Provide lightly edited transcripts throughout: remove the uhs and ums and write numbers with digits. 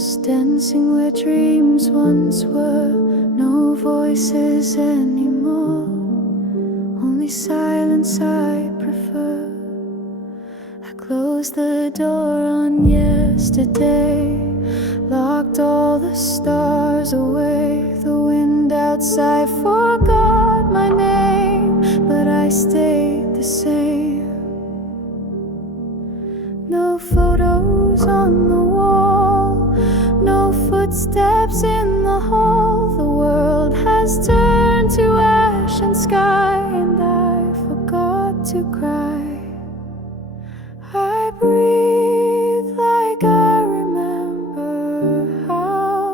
ghost dancing where dreams once were. No voices anymore, only silence I prefer. I closed the door on yesterday, locked all the stars away. The wind outside forgot my name, but I stayed the same. No photos on the wall, no footsteps in the hall. The world has turned to ash and sky, and I forgot to cry. I breathe like I remember how.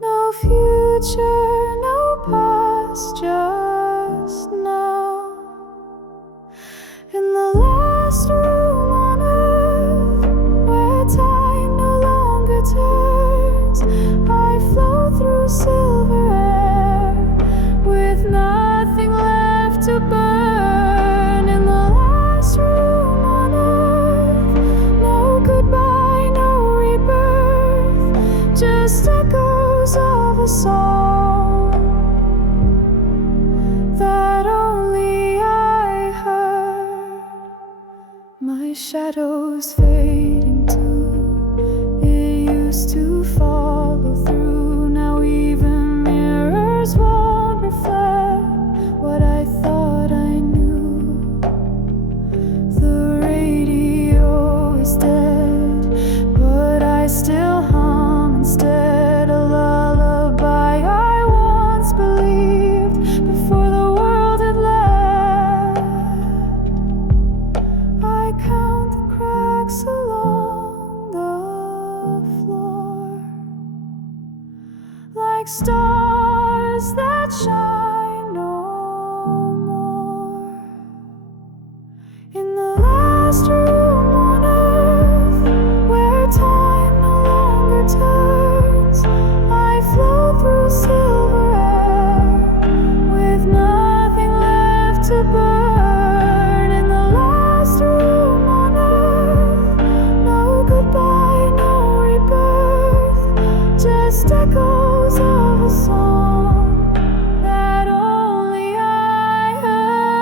No future, no past, just now. In the last room on earth, where time no longer turns, I float through silver air, with nothing left to burn. In the last room on earth, no goodbye, no rebirth, just echoes of a song that only I heard. My shadows fading too, it used to follow through. Now even mirrors won't reflect what I thought I knew. The radio is dead, but I still hum instead, a lullaby I once believed before the world had left. I count the cracks along the floor, like stars that shine no more. In the last room on earth, where time no longer turns, I float through silver air, with nothing left to burn. In the last room on earth, no goodbye, no rebirth, just echoes of a song that only I heard.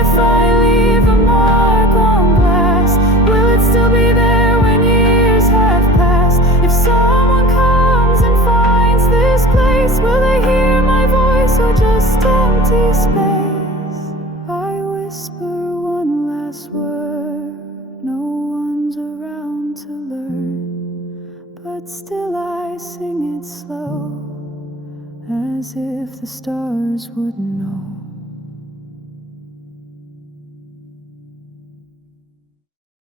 If I leave a mark on glass, will it still be there when years have passed? If someone comes and finds this place, will they hear my voice or just empty space? I whisper one last word, no one's around to learn, but still I sing it slow, as if the stars would know.